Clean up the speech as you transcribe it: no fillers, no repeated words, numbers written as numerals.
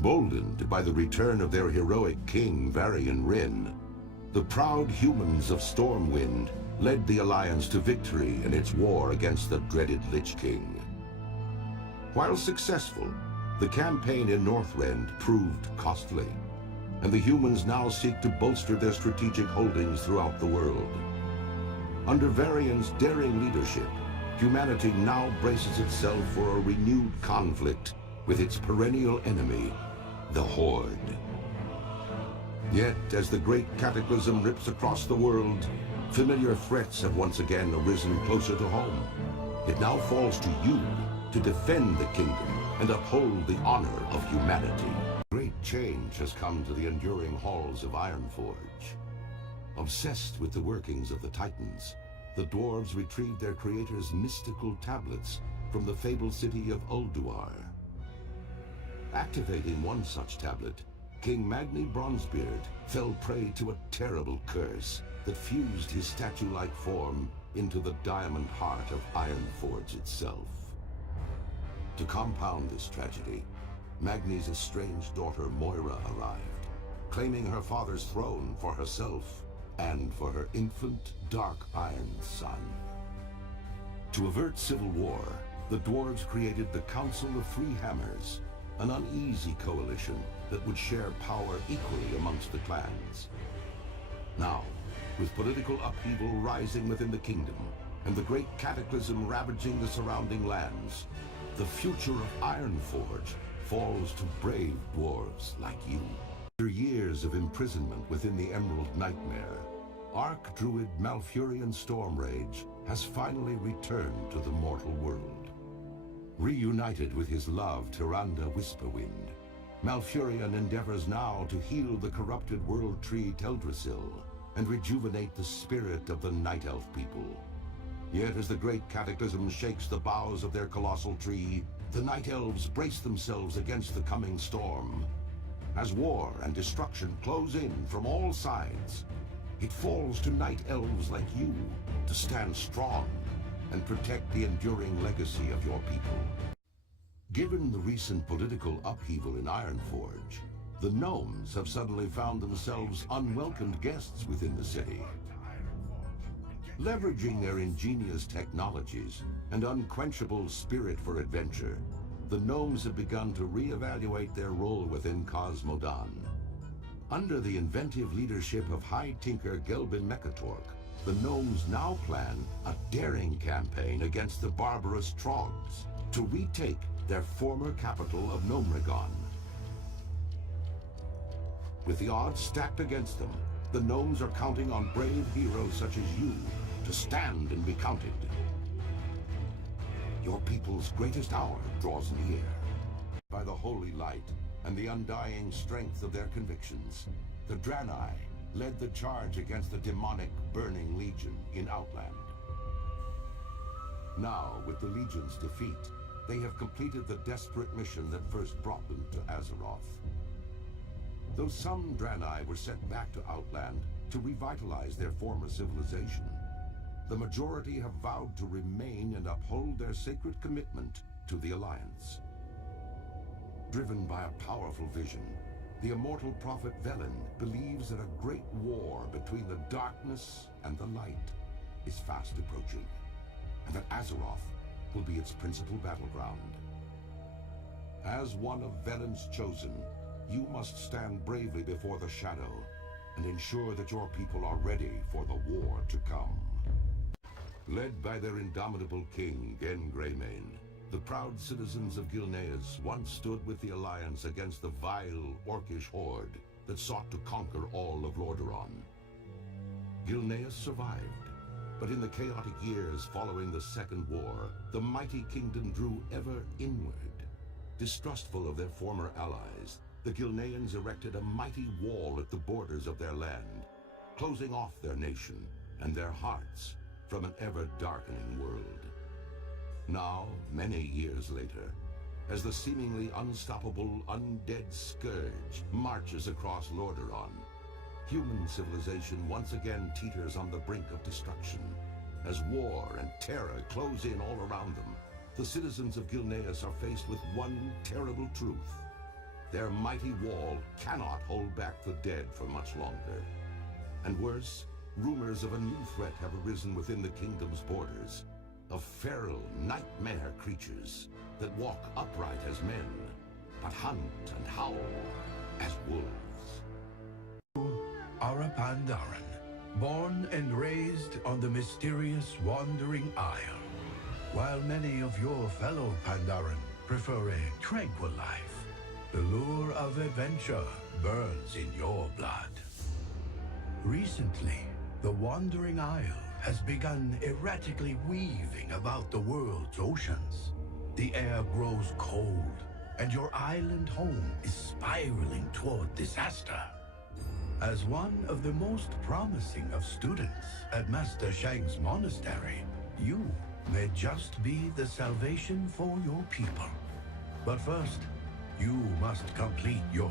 Emboldened by the return of their heroic king, Varian Wrynn, the proud humans of Stormwind led the Alliance to victory in its war against the dreaded Lich King. While successful, the campaign in Northrend proved costly, and the humans now seek to bolster their strategic holdings throughout the world. Under Varian's daring leadership, humanity now braces itself for a renewed conflict with its perennial enemy, the Horde. Yet, as the great cataclysm rips across the world, familiar threats have once again arisen closer to home. It now falls to you to defend the kingdom and uphold the honor of humanity. Great change has come to the enduring halls of Ironforge. Obsessed with the workings of the Titans, the dwarves retrieved their creator's mystical tablets from the fabled city of Ulduar. Activating one such tablet, King Magni Bronzebeard fell prey to a terrible curse that fused his statue-like form into the diamond heart of Ironforge itself. To compound this tragedy, Magni's estranged daughter Moira arrived, claiming her father's throne for herself and for her infant Dark Iron son. To avert civil war, the dwarves created the Council of Three Hammers, an uneasy coalition that would share power equally amongst the clans. Now, with political upheaval rising within the kingdom and the great cataclysm ravaging the surrounding lands, the future of Ironforge falls to brave dwarves like you. After years of imprisonment within the Emerald Nightmare, Archdruid Malfurion Stormrage has finally returned to the mortal world. Reunited with his love, Tyrande Whisperwind, Malfurion endeavors now to heal the corrupted world tree Teldrassil and rejuvenate the spirit of the Night Elf people. Yet as the great cataclysm shakes the boughs of their colossal tree, the Night Elves brace themselves against the coming storm. As war and destruction close in from all sides, it falls to Night Elves like you to stand strong and protect the enduring legacy of your people. Given the recent political upheaval in Ironforge, the Gnomes have suddenly found themselves unwelcomed guests within the city. Leveraging their ingenious technologies and unquenchable spirit for adventure, the Gnomes have begun to reevaluate their role within Cosmodan. Under the inventive leadership of High Tinker Gelbin Mechatork, the Gnomes now plan a daring campaign against the barbarous Trogs to retake their former capital of Gnomregon. With the odds stacked against them, the Gnomes are counting on brave heroes such as you to stand and be counted. Your people's greatest hour draws near. By the holy light and the undying strength of their convictions, the Draenei led the charge against the demonic Burning Legion in Outland. Now, with the Legion's defeat, they have completed the desperate mission that first brought them to Azeroth. Though some Draenei were sent back to Outland to revitalize their former civilization, the majority have vowed to remain and uphold their sacred commitment to the Alliance. Driven by a powerful vision, the immortal prophet Velen believes that a great war between the darkness and the light is fast approaching, and that Azeroth will be its principal battleground. As one of Velen's chosen, you must stand bravely before the shadow and ensure that your people are ready for the war to come. Led by their indomitable king, Genn Greymane, the proud citizens of Gilneas once stood with the Alliance against the vile, orcish horde that sought to conquer all of Lordaeron. Gilneas survived, but in the chaotic years following the Second War, the mighty kingdom drew ever inward. Distrustful of their former allies, the Gilneans erected a mighty wall at the borders of their land, closing off their nation and their hearts from an ever-darkening world. Now, many years later, as the seemingly unstoppable undead scourge marches across Lordaeron, human civilization once again teeters on the brink of destruction. As war and terror close in all around them, the citizens of Gilneas are faced with one terrible truth. Their mighty wall cannot hold back the dead for much longer. And worse, rumors of a new threat have arisen within the kingdom's borders, of feral nightmare creatures that walk upright as men, but hunt and howl as wolves. You are a Pandaran, born and raised on the mysterious Wandering Isle. While many of your fellow Pandaran prefer a tranquil life, the lure of adventure burns in your blood. Recently, the Wandering Isle has begun erratically weaving about the world's oceans. The air grows cold, and your island home is spiraling toward disaster. As one of the most promising of students at Master Shang's monastery, you may just be the salvation for your people. But first, you must complete your